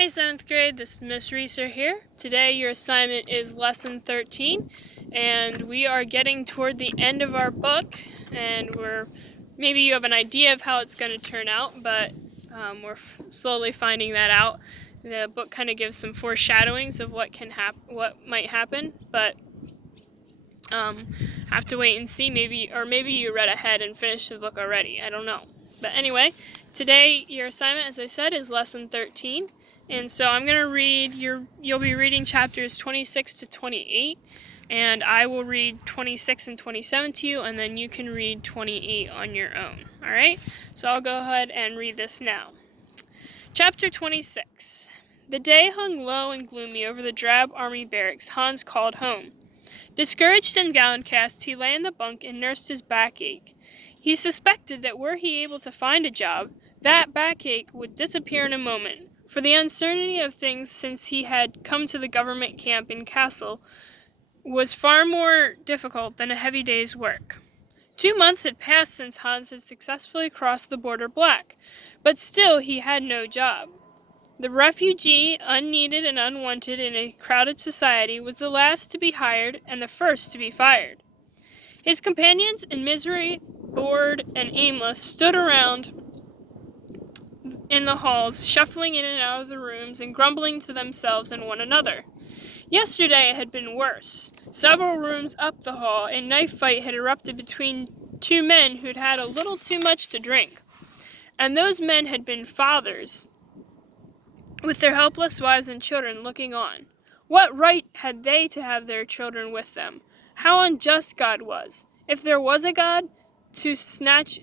Hey 7th grade, this is Miss Reeser here. Today your assignment is lesson 13 and we are getting toward the end of our book, and maybe you have an idea of how it's going to turn out, but we're slowly finding that out. The book kind of gives some foreshadowings of what might happen, but have to wait and see. Maybe you read ahead and finished the book already. I don't know. But anyway, today your assignment, as I said, is lesson 13. And so I'm going to read, you'll be reading chapters 26 to 28, and I will read 26 and 27 to you, and then you can read 28 on your own. All right? So I'll go ahead and read this now. Chapter 26. The day hung low and gloomy over the drab army barracks Hans called home. Discouraged and downcast, he lay in the bunk and nursed his backache. He suspected that were he able to find a job, that backache would disappear in a moment, for the uncertainty of things since he had come to the government camp in Kassel was far more difficult than a heavy day's work. 2 months had passed since Hans had successfully crossed the border black, but still he had no job. The refugee, unneeded and unwanted in a crowded society, was the last to be hired and the first to be fired. His companions, in misery, bored, and aimless, stood around in the halls, shuffling in and out of the rooms and grumbling to themselves and one another. Yesterday it had been worse. Several rooms up the hall, a knife fight had erupted between two men who'd had a little too much to drink. And those men had been fathers, with their helpless wives and children looking on. What right had they to have their children with them? How unjust God was! If there was a God, to snatch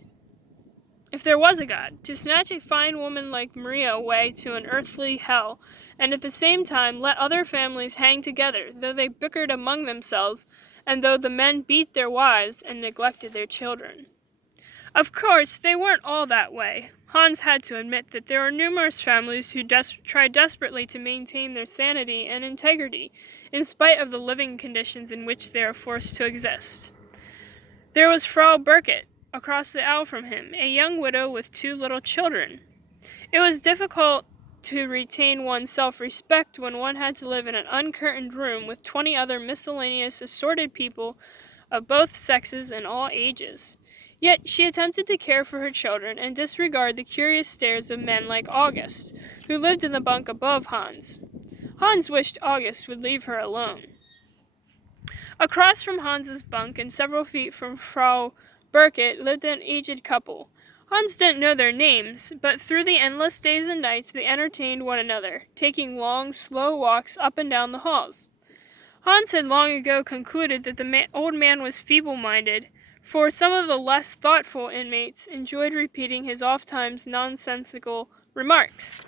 a fine woman like Maria away to an earthly hell, and at the same time let other families hang together, though they bickered among themselves, and though the men beat their wives and neglected their children. Of course, they weren't all that way. Hans had to admit that there were numerous families who tried desperately to maintain their sanity and integrity, in spite of the living conditions in which they are forced to exist. There was Frau Birket, across the aisle from him, a young widow with 2 little children. It was difficult to retain one's self-respect when one had to live in an uncurtained room with 20 other miscellaneous assorted people of both sexes and all ages. Yet she attempted to care for her children and disregard the curious stares of men like August, who lived in the bunk above Hans. Hans wished August would leave her alone. Across from Hans's bunk and several feet from Frau Birket lived an aged couple. Hans didn't know their names, but through the endless days and nights they entertained one another, taking long, slow walks up and down the halls. Hans had long ago concluded that the old man was feeble-minded, for some of the less thoughtful inmates enjoyed repeating his oft-times nonsensical remarks.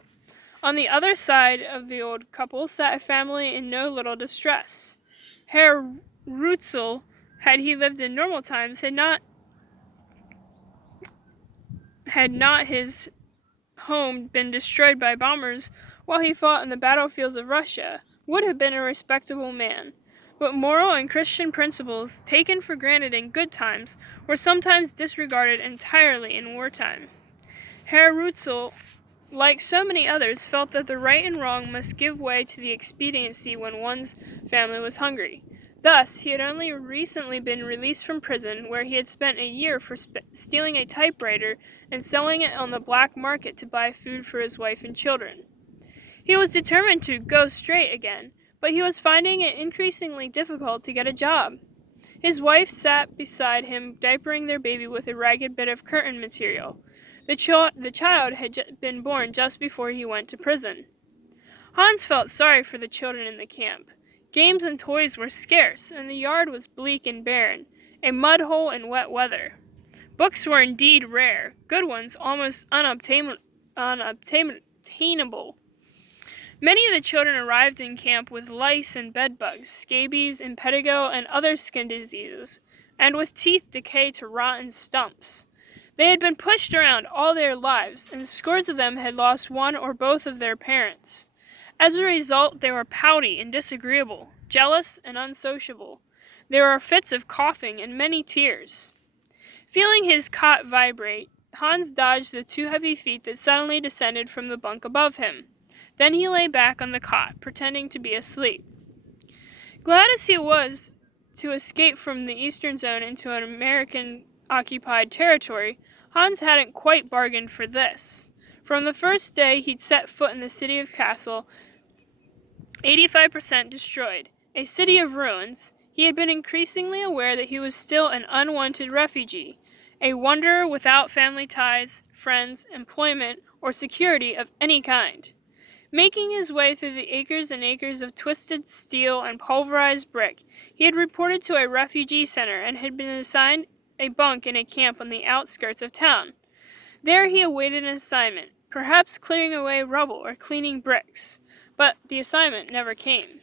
On the other side of the old couple sat a family in no little distress. Herr Rutzel, had he lived in normal times, had not his home been destroyed by bombers while he fought in the battlefields of Russia, would have been a respectable man. But moral and Christian principles, taken for granted in good times, were sometimes disregarded entirely in wartime. Herr Rutzel, like so many others, felt that the right and wrong must give way to the expediency when one's family was hungry. Thus, he had only recently been released from prison, where he had spent a year for stealing a typewriter and selling it on the black market to buy food for his wife and children. He was determined to go straight again, but he was finding it increasingly difficult to get a job. His wife sat beside him, diapering their baby with a ragged bit of curtain material. The child had been born just before he went to prison. Hans felt sorry for the children in the camp. Games and toys were scarce, and the yard was bleak and barren, a mud hole in wet weather. Books were indeed rare, good ones almost unobtainable. Many of the children arrived in camp with lice and bedbugs, scabies, impetigo, and other skin diseases, and with teeth decayed to rotten stumps. They had been pushed around all their lives, and scores of them had lost one or both of their parents. As a result, they were pouty and disagreeable, jealous and unsociable. There were fits of coughing and many tears. Feeling his cot vibrate, Hans dodged the 2 heavy feet that suddenly descended from the bunk above him. Then he lay back on the cot, pretending to be asleep. Glad as he was to escape from the Eastern Zone into an American-occupied territory, Hans hadn't quite bargained for this. From the first day he'd set foot in the city of Kassel, 85% destroyed, a city of ruins, he had been increasingly aware that he was still an unwanted refugee, a wanderer without family ties, friends, employment, or security of any kind. Making his way through the acres and acres of twisted steel and pulverized brick, he had reported to a refugee center and had been assigned a bunk in a camp on the outskirts of town. There he awaited an assignment, perhaps clearing away rubble or cleaning bricks, but the assignment never came.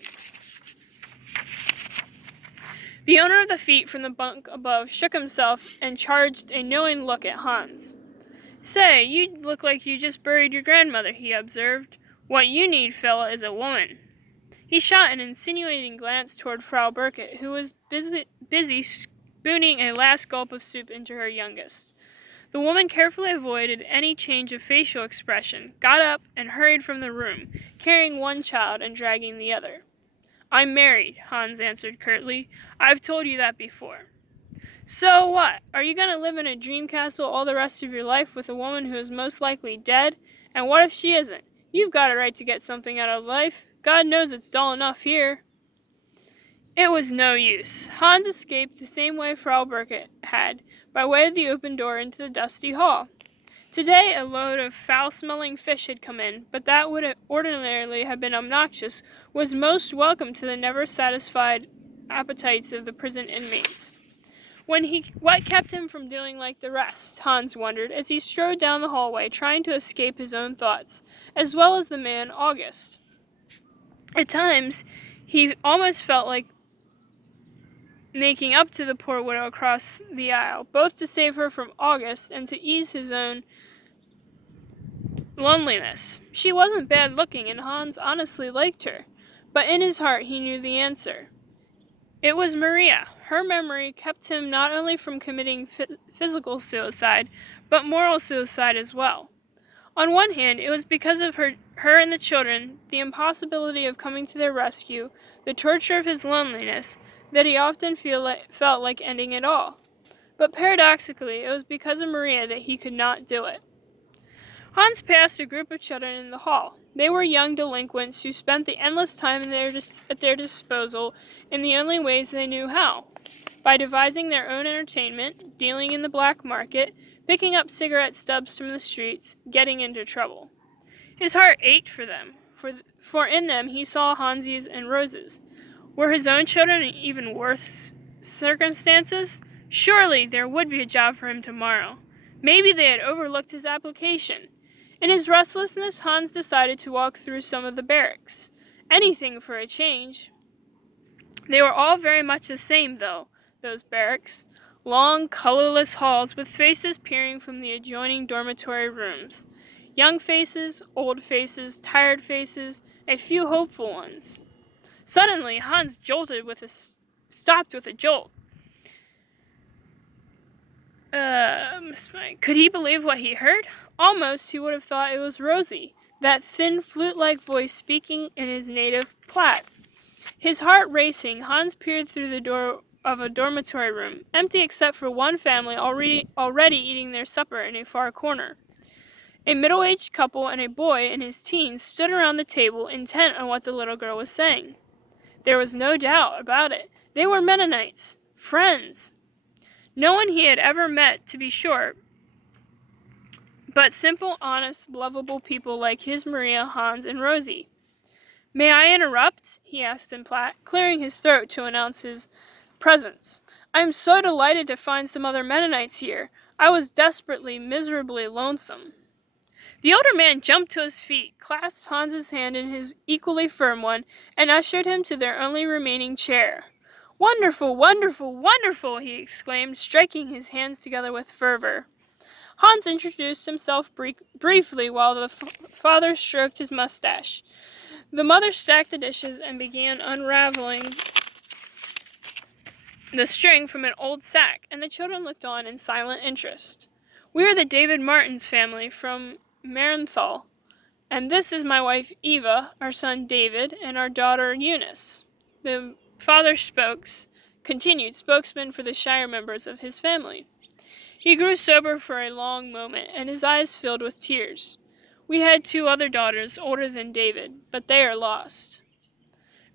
The owner of the feet from the bunk above shook himself and charged a knowing look at Hans. "Say, you look like you just buried your grandmother," he observed. "What you need, fella, is a woman." He shot an insinuating glance toward Frau Birkett, who was busy spooning a last gulp of soup into her youngest. The woman carefully avoided any change of facial expression, got up, and hurried from the room, carrying one child and dragging the other. "I'm married," Hans answered curtly. "I've told you that before." "So what? Are you going to live in a dream castle all the rest of your life with a woman who is most likely dead? And what if she isn't? You've got a right to get something out of life. God knows it's dull enough here." It was no use. Hans escaped the same way Frau Birkett had, by way of the open door into the dusty hall. Today a load of foul-smelling fish had come in, but that would ordinarily have been obnoxious was most welcome to the never-satisfied appetites of the prison inmates. What kept him from doing like the rest, Hans wondered, as he strode down the hallway, trying to escape his own thoughts, as well as the man August. At times, he almost felt like making up to the poor widow across the aisle, both to save her from August and to ease his own loneliness. She wasn't bad-looking, and Hans honestly liked her, but in his heart he knew the answer. It was Maria. Her memory kept him not only from committing physical suicide, but moral suicide as well. On one hand, it was because of her and the children, the impossibility of coming to their rescue, the torture of his loneliness, that he often felt like ending it all. But paradoxically, it was because of Maria that he could not do it. Hans passed a group of children in the hall. They were young delinquents who spent the endless time at their disposal in the only ways they knew how, by devising their own entertainment, dealing in the black market, picking up cigarette stubs from the streets, getting into trouble. His heart ached for them, for in them he saw Hansies and Roses. Were his own children in even worse circumstances? Surely there would be a job for him tomorrow. Maybe they had overlooked his application. In his restlessness, Hans decided to walk through some of the barracks. Anything for a change. They were all very much the same, though, those barracks. Long, colorless halls with faces peering from the adjoining dormitory rooms. Young faces, old faces, tired faces, a few hopeful ones. Suddenly, Hans stopped with a jolt. Could he believe what he heard? Almost he would have thought it was Rosie, that thin, flute-like voice speaking in his native Platt. His heart racing, Hans peered through the door of a dormitory room, empty except for one family already eating their supper in a far corner. A middle-aged couple and a boy in his teens stood around the table, intent on what the little girl was saying. There was no doubt about it. They were Mennonites. Friends. No one he had ever met, to be sure, but simple, honest, lovable people like his Maria, Hans, and Rosie. "May I interrupt?" he asked in Platt, clearing his throat to announce his presence. "I am so delighted to find some other Mennonites here. I was desperately, miserably lonesome." The older man jumped to his feet, clasped Hans's hand in his equally firm one, and ushered him to their only remaining chair. "Wonderful, wonderful, wonderful!" he exclaimed, striking his hands together with fervor. Hans introduced himself briefly while the father stroked his mustache. The mother stacked the dishes and began unraveling the string from an old sack, and the children looked on in silent interest. "We are the David Martins family from Marienthal," And this is my wife Eva, our son David, and our daughter Eunice. The father continued spokesman for the Shire members of his family. He grew sober for a long moment, and his eyes filled with tears. We had 2 other daughters older than David, but they are lost.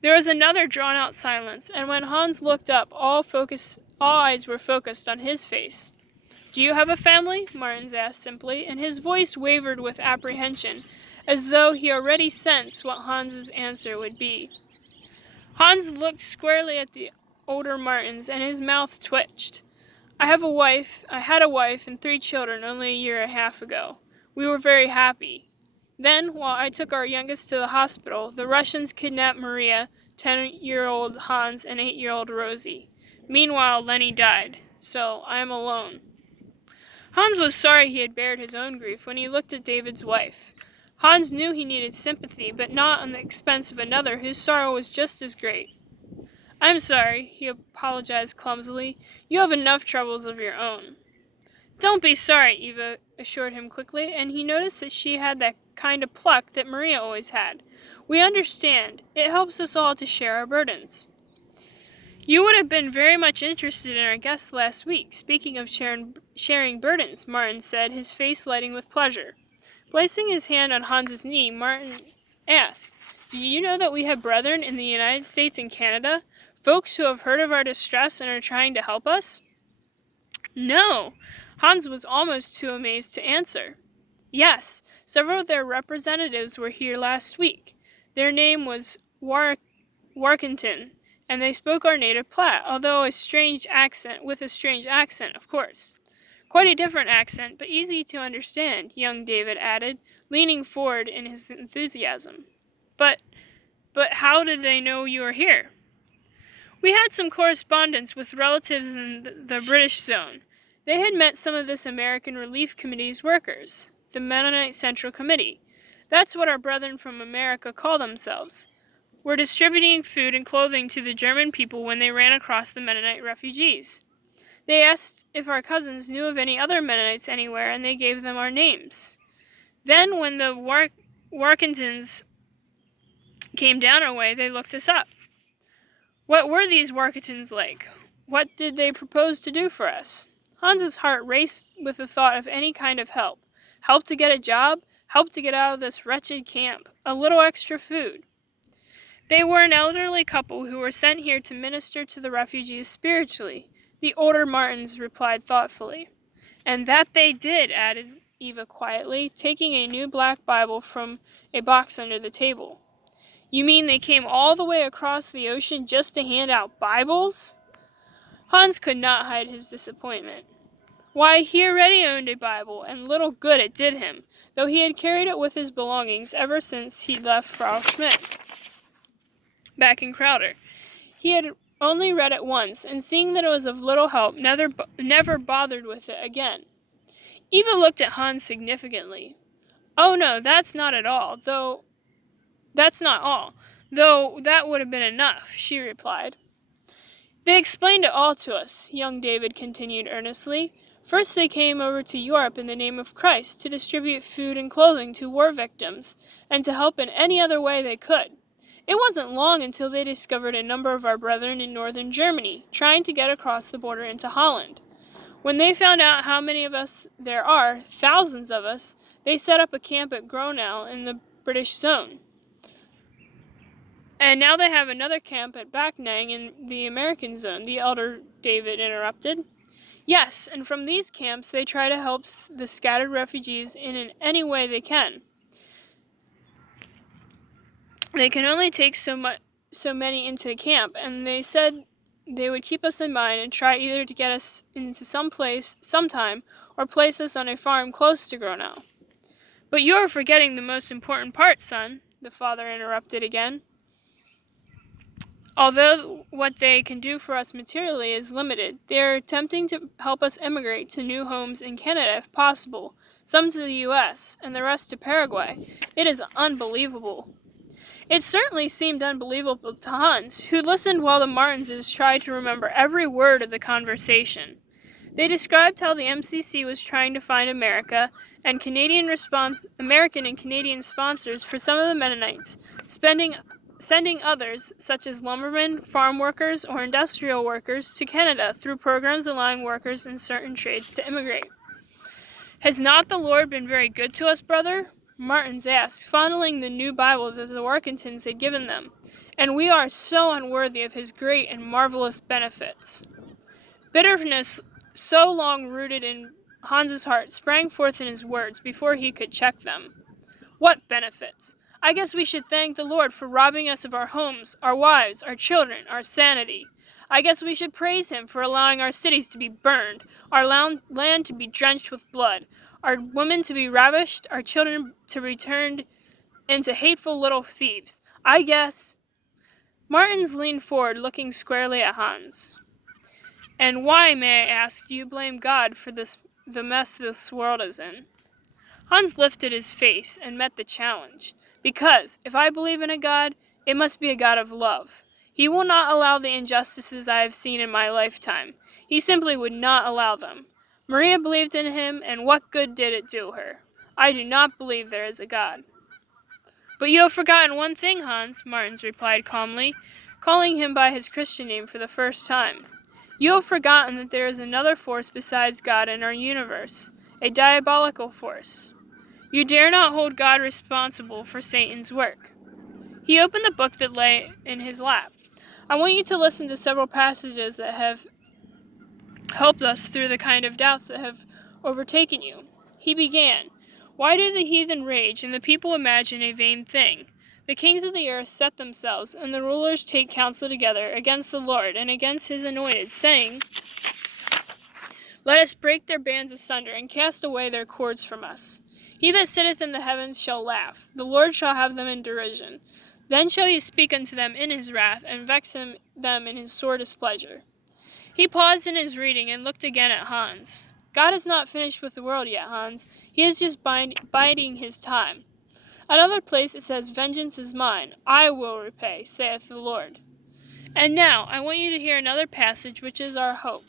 There was another drawn-out silence, and when Hans looked up, all eyes were focused on his face. "Do you have a family?" Martins asked simply, and his voice wavered with apprehension, as though he already sensed what Hans's answer would be. Hans looked squarely at the older Martins, and his mouth twitched. I had a wife and 3 children only a year and a half ago. We were very happy. Then, while I took our youngest to the hospital, the Russians kidnapped Maria, 10-year-old Hans, and 8-year-old Rosie. Meanwhile, Lenny died, so I am alone." Hans was sorry he had bared his own grief when he looked at David's wife. Hans knew he needed sympathy, but not on the expense of another whose sorrow was just as great. "I'm sorry," he apologized clumsily. "You have enough troubles of your own." "Don't be sorry," Eva assured him quickly, and he noticed that she had that kind of pluck that Maria always had. "We understand. It helps us all to share our burdens." "You would have been very much interested in our guest last week, speaking of sharing burdens," Martin said, his face lighting with pleasure. Placing his hand on Hans's knee, Martin asked, "Do you know that we have brethren in the United States and Canada? Folks who have heard of our distress and are trying to help us?" "No." Hans was almost too amazed to answer. "Yes, several of their representatives were here last week. Their name was Warkentin, and they spoke our native Platt, although with a strange accent, of course." "Quite a different accent, but easy to understand," young David added, leaning forward in his enthusiasm. But how did they know you were here?" "We had some correspondence with relatives in the British zone. They had met some of this American Relief Committee's workers, the Mennonite Central Committee. That's what our brethren from America call themselves. Were distributing food and clothing to the German people when they ran across the Mennonite refugees. They asked if our cousins knew of any other Mennonites anywhere, and they gave them our names. Then, when the Warkentins came down our way, they looked us up." "What were these Warkentins like? What did they propose to do for us?" Hans's heart raced with the thought of any kind of help. Help to get a job, help to get out of this wretched camp, a little extra food. "They were an elderly couple who were sent here to minister to the refugees spiritually," the older Martins replied thoughtfully. "And that they did," added Eva quietly, taking a new black Bible from a box under the table. "You mean they came all the way across the ocean just to hand out Bibles?" Hans could not hide his disappointment. Why, he already owned a Bible, and little good it did him, though he had carried it with his belongings ever since he left Frau Schmidt back in Crowder. He had only read it once, and seeing that it was of little help, never bothered with it again. Eva looked at Hans significantly. "Oh no, that's not all, though that would have been enough," she replied. "They explained it all to us," young David continued earnestly. "First they came over to Europe in the name of Christ to distribute food and clothing to war victims, and to help in any other way they could. It wasn't long until they discovered a number of our brethren in northern Germany, trying to get across the border into Holland. When they found out how many of us there are, thousands of us, they set up a camp at Gronau in the British zone. And now they have another camp at Backnang in the American zone," the elder David interrupted. "Yes, and from these camps they try to help the scattered refugees in any way they can. They can only take so many into camp, and they said they would keep us in mind and try either to get us into some place sometime, or place us on a farm close to Gronau." "But you are forgetting the most important part, son," the father interrupted again. "Although what they can do for us materially is limited, they are attempting to help us emigrate to new homes in Canada if possible, some to the U.S., and the rest to Paraguay. It is unbelievable." It certainly seemed unbelievable to Hans, who listened while the Martinses tried to remember every word of the conversation. They described how the MCC was trying to find America, and American and Canadian sponsors for some of the Mennonites, sending others, such as lumbermen, farm workers, or industrial workers, to Canada through programs allowing workers in certain trades to immigrate. "Has not the Lord been very good to us, brother?" Martins asked, fondling the new Bible that the Workingtons had given them. "And we are so unworthy of his great and marvelous benefits." Bitterness so long rooted in Hans's heart sprang forth in his words before he could check them. "What benefits? I guess we should thank the Lord for robbing us of our homes, our wives, our children, our sanity. I guess we should praise him for allowing our cities to be burned, our land to be drenched with blood, our women to be ravished, our children to be turned into hateful little thieves. I guess—" Martins leaned forward, looking squarely at Hans. "And why, may I ask, do you blame God for the mess this world is in?" Hans lifted his face and met the challenge. "Because, if I believe in a God, it must be a God of love. He will not allow the injustices I have seen in my lifetime. He simply would not allow them. Maria believed in him, and what good did it do her? I do not believe there is a God." "But you have forgotten one thing, Hans," Martins replied calmly, calling him by his Christian name for the first time. "You have forgotten that there is another force besides God in our universe, a diabolical force. You dare not hold God responsible for Satan's work." He opened the book that lay in his lap. "I want you to listen to several passages that have helped us through the kind of doubts that have overtaken you." He began, "Why do the heathen rage, and the people imagine a vain thing? The kings of the earth set themselves, and the rulers take counsel together against the Lord and against his anointed, saying, 'Let us break their bands asunder, and cast away their cords from us.' He that sitteth in the heavens shall laugh, the Lord shall have them in derision. Then shall he speak unto them in his wrath, and vex them in his sore displeasure." He paused in his reading and looked again at Hans. "God is not finished with the world yet, Hans. He is just biding his time. Another place it says, 'Vengeance is mine, I will repay, saith the Lord.' And now I want you to hear another passage which is our hope.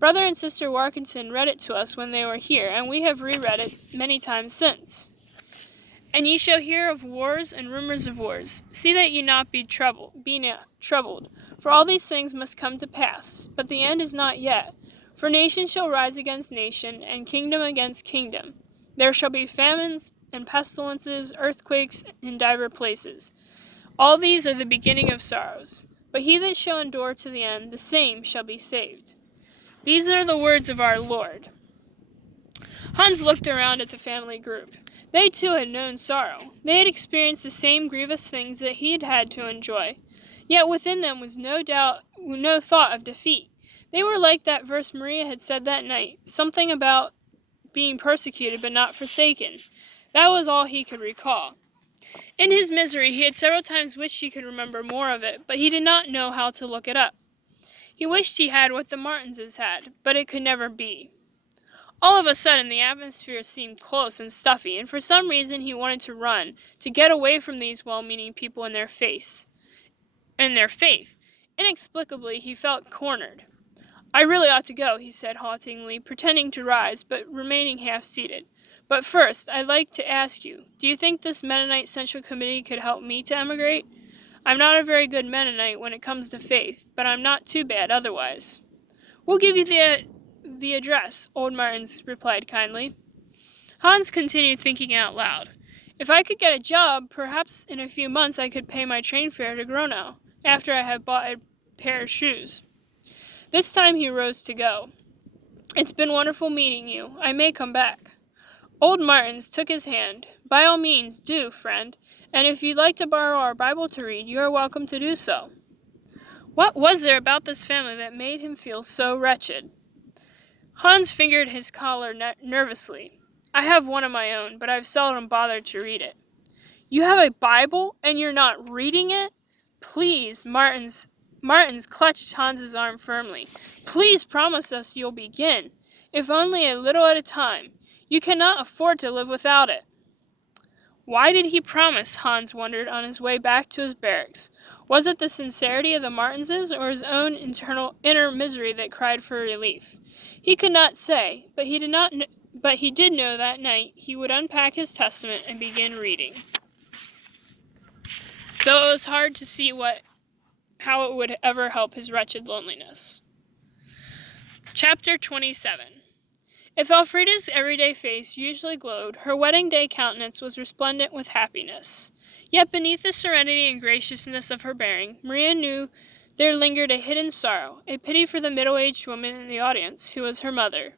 Brother and Sister Warkentin read it to us when they were here, and we have reread it many times since. 'And ye shall hear of wars and rumors of wars. See that ye be not troubled. For all these things must come to pass, but the end is not yet. For nation shall rise against nation, and kingdom against kingdom. There shall be famines and pestilences, earthquakes in divers places. All these are the beginning of sorrows. But he that shall endure to the end, the same shall be saved.'" These are the words of our Lord. Hans looked around at the family group. They too had known sorrow. They had experienced the same grievous things that he had had to enjoy. Yet within them was no thought of defeat. They were like that verse Maria had said that night, something about being persecuted but not forsaken. That was all he could recall. In his misery, he had several times wished he could remember more of it, but he did not know how to look it up. He wished he had what the Martinses had, but it could never be. All of a sudden, the atmosphere seemed close and stuffy, and for some reason he wanted to run, to get away from these well-meaning people and their faith. Inexplicably, he felt cornered. "I really ought to go," he said haltingly, pretending to rise, but remaining half-seated. "But first, I'd like to ask you, do you think this Mennonite Central Committee could help me to emigrate? I'm not a very good Mennonite when it comes to faith, but I'm not too bad otherwise." "We'll give you the address," old Martins replied kindly. Hans continued thinking out loud. "If I could get a job, perhaps in a few months I could pay my train fare to Gronau, after I have bought a pair of shoes." This time he rose to go. "It's been wonderful meeting you. I may come back." Old Martins took his hand. "By all means, do, friend, and if you'd like to borrow our Bible to read, you are welcome to do so." What was there about this family that made him feel so wretched? Hans fingered his collar nervously. "I have one of my own, but I've seldom bothered to read it." "You have a Bible, and you're not reading it? Please," Martins clutched Hans's arm firmly. "Please promise us you'll begin, if only a little at a time. You cannot afford to live without it." Why did he promise, Hans wondered on his way back to his barracks. Was it the sincerity of the Martinses, or his own inner misery that cried for relief? He could not say, but he did not but he did know that night he would unpack his testament and begin reading. Though it was hard to see how it would ever help his wretched loneliness. Chapter 27. If Elfrida's everyday face usually glowed, her wedding day countenance was resplendent with happiness. Yet beneath the serenity and graciousness of her bearing, Maria knew there lingered a hidden sorrow, a pity for the middle-aged woman in the audience, who was her mother.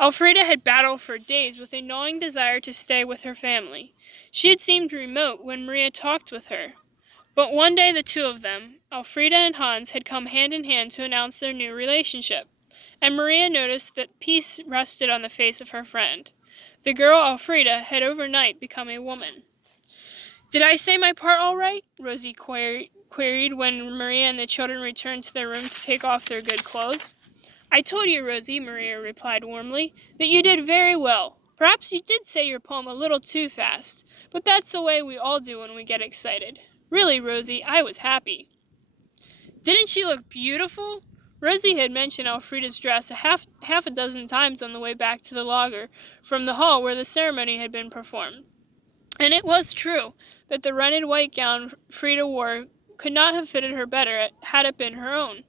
Elfrida had battled for days with a gnawing desire to stay with her family. She had seemed remote when Maria talked with her. But one day the two of them, Elfrida and Hans, had come hand in hand to announce their new relationship, and Maria noticed that peace rested on the face of her friend. The girl Elfrida had overnight become a woman. "Did I say my part all right?" Rosie queried when Maria and the children returned to their room to take off their good clothes. "I told you, Rosie," Maria replied warmly, "that you did very well. Perhaps you did say your poem a little too fast, but that's the way we all do when we get excited. Really, Rosie, I was happy." "Didn't she look beautiful?" Rosie had mentioned Elfrida's dress half a dozen times on the way back to the logger from the hall where the ceremony had been performed. And it was true that the rented white gown Frida wore could not have fitted her better had it been her own.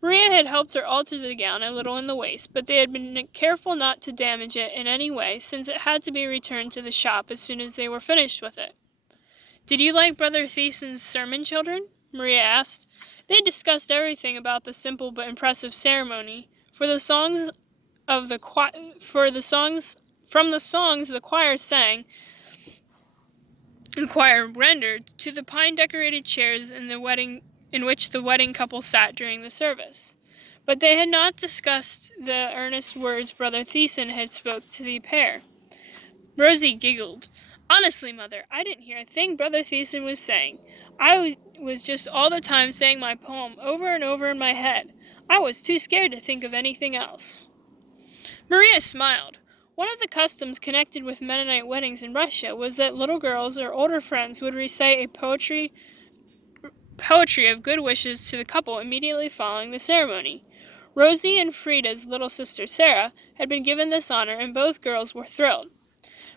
Maria had helped her alter the gown a little in the waist, but they had been careful not to damage it in any way, since it had to be returned to the shop as soon as they were finished with it. "Did you like Brother Thiesen's sermon, children?" Maria asked. They discussed everything about the simple but impressive ceremony, from the songs the choir rendered, to the pine-decorated chairs in which the wedding couple sat during the service. But they had not discussed the earnest words Brother Thiesen had spoke to the pair. Rosie giggled. "Honestly, Mother, I didn't hear a thing Brother Thiesen was saying. I was just all the time saying my poem over and over in my head. I was too scared to think of anything else." Maria smiled. One of the customs connected with Mennonite weddings in Russia was that little girls or older friends would recite a poetry of good wishes to the couple immediately following the ceremony. Rosie and Frida's little sister Sarah had been given this honor, and both girls were thrilled.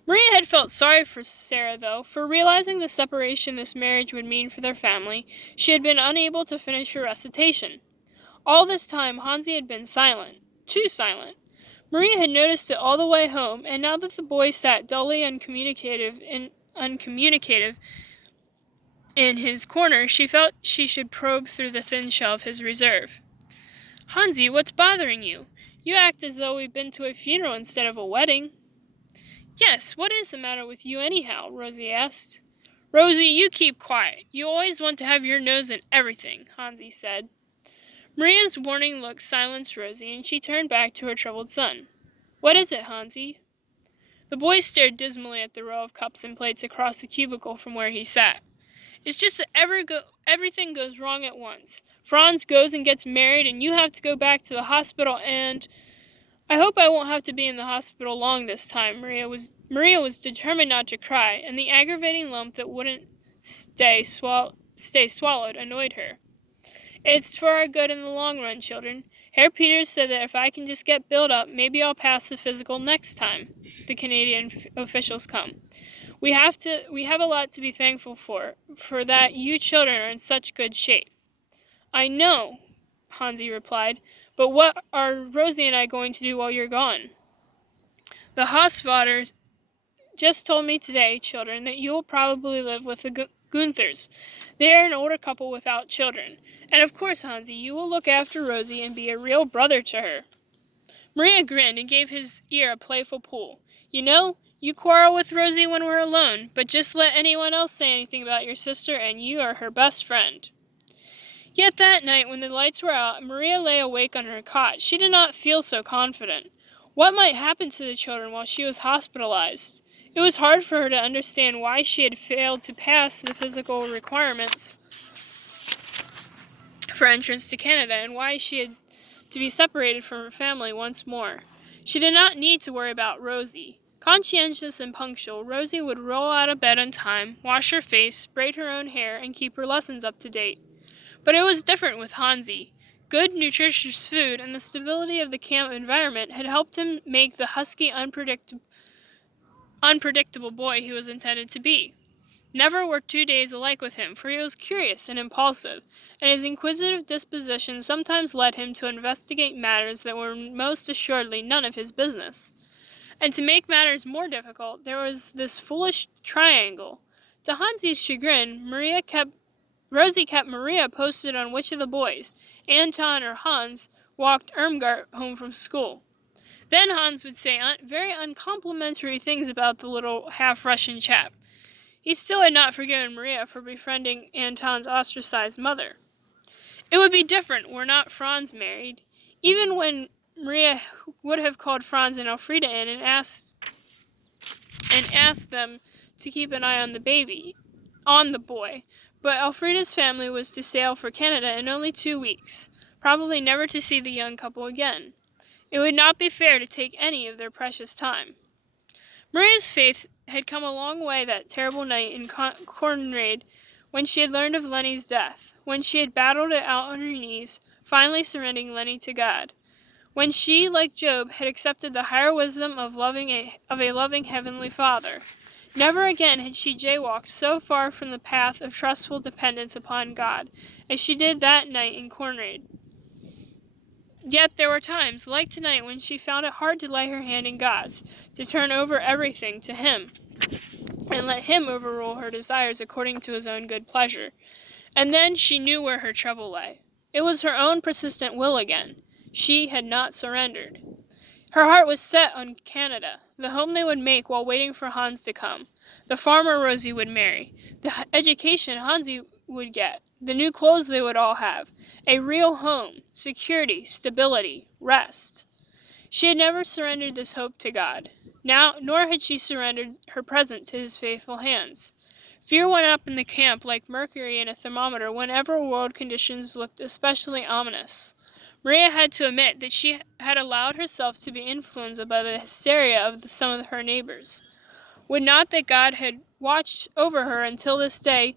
Maria had felt sorry for Sarah, though, for realizing the separation this marriage would mean for their family, she had been unable to finish her recitation. All this time Hansi had been silent, too silent. Maria had noticed it all the way home, and now that the boy sat dully uncommunicative in his corner, she felt she should probe through the thin shell of his reserve. "Hansi, what's bothering you? You act as though we'd been to a funeral instead of a wedding." "Yes, what is the matter with you anyhow?" Rosie asked. "Rosie, you keep quiet. You always want to have your nose in everything," Hansi said. Maria's warning look silenced Rosie, and she turned back to her troubled son. "What is it, Hansi?" The boy stared dismally at the row of cups and plates across the cubicle from where he sat. "It's just that everything goes wrong at once. Franz goes and gets married, and you have to go back to the hospital, and I hope I won't have to be in the hospital long this time." Maria was determined not to cry, and the aggravating lump that wouldn't stay swallowed annoyed her. "It's for our good in the long run, children. Herr Peters said that if I can just get built up, maybe I'll pass the physical next time the Canadian officials come. We have a lot to be thankful for that you children are in such good shape." "I know," Hansi replied, "but what are Rosie and I going to do while you're gone?" "The Hausvater just told me today, children, that you will probably live with the Gunthers. They are an older couple without children. And of course, Hansi, you will look after Rosie and be a real brother to her." Maria grinned and gave his ear a playful pull. "You know, you quarrel with Rosie when we're alone, but just let anyone else say anything about your sister and you are her best friend." Yet that night, when the lights were out and Maria lay awake on her cot, she did not feel so confident. What might happen to the children while she was hospitalized? It was hard for her to understand why she had failed to pass the physical requirements for entrance to Canada, and why she had to be separated from her family once more. She did not need to worry about Rosie. Conscientious and punctual, Rosie would roll out of bed on time, wash her face, braid her own hair, and keep her lessons up to date. But it was different with Hansi. Good, nutritious food and the stability of the camp environment had helped him make the husky, unpredictable boy he was intended to be. Never were 2 days alike with him, for he was curious and impulsive, and his inquisitive disposition sometimes led him to investigate matters that were most assuredly none of his business. And to make matters more difficult, there was this foolish triangle. To Hansi's chagrin, Rosie kept Maria posted on which of the boys, Anton or Hans, walked Irmgard home from school. Then Hans would say very uncomplimentary things about the little half-Russian chap. He still had not forgiven Maria for befriending Anton's ostracized mother. It would be different were not Franz married. Even when Maria would have called Franz and Elfrida in and asked them to keep an eye on the boy, but Elfrida's family was to sail for Canada in only 2 weeks, probably never to see the young couple again. It would not be fair to take any of their precious time. Maria's faith had come a long way that terrible night in Coronrade, when she had learned of Lenny's death, when she had battled it out on her knees, finally surrendering Lenny to God, when she, like Job, had accepted the higher wisdom of a loving Heavenly Father. Never again had she jaywalked so far from the path of trustful dependence upon God as she did that night in Coronrade. Yet there were times, like tonight, when she found it hard to lay her hand in God's, to turn over everything to Him, and let Him overrule her desires according to His own good pleasure. And then she knew where her trouble lay. It was her own persistent will again. She had not surrendered. Her heart was set on Canada, the home they would make while waiting for Hans to come, the farmer Rosie would marry, the education Hansi would get, the new clothes they would all have, a real home, security, stability, rest. She had never surrendered this hope to God. Nor had she surrendered her present to His faithful hands. Fear went up in the camp like mercury in a thermometer whenever world conditions looked especially ominous. Maria had to admit that she had allowed herself to be influenced by the hysteria of some of her neighbors. Would not that God had watched over her until this day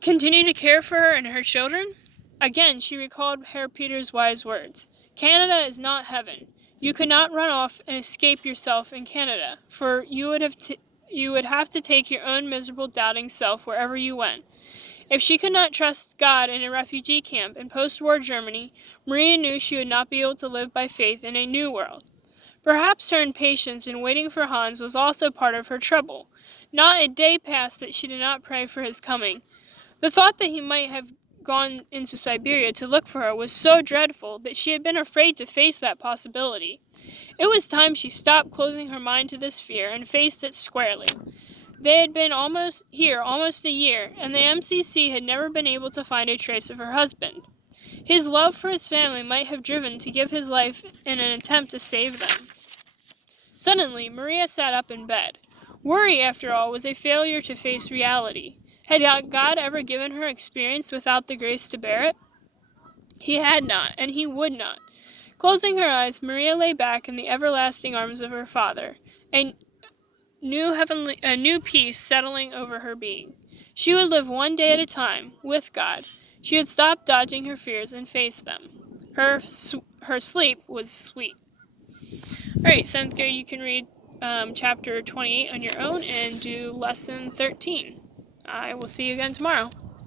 continue to care for her and her children? Again, she recalled Herr Peter's wise words. Canada is not heaven. You could not run off and escape yourself in Canada, for you would have to take your own miserable doubting self wherever you went. If she could not trust God in a refugee camp in post-war Germany, Maria knew she would not be able to live by faith in a new world. Perhaps her impatience in waiting for Hans was also part of her trouble. Not a day passed that she did not pray for his coming. The thought that he might have gone into Siberia to look for her was so dreadful that she had been afraid to face that possibility. It was time she stopped closing her mind to this fear and faced it squarely. They had been almost a year, and the MCC had never been able to find a trace of her husband. His love for his family might have driven to give his life in an attempt to save them. Suddenly, Maria sat up in bed. Worry, after all, was a failure to face reality. Had God ever given her experience without the grace to bear it? He had not, and He would not. Closing her eyes, Maria lay back in the everlasting arms of her Father, a new peace settling over her being. She would live one day at a time, with God. She would stop dodging her fears and face them. Her sleep was sweet. Alright, 7th grade, you can read chapter 28 on your own and do lesson 13. I will see you again tomorrow.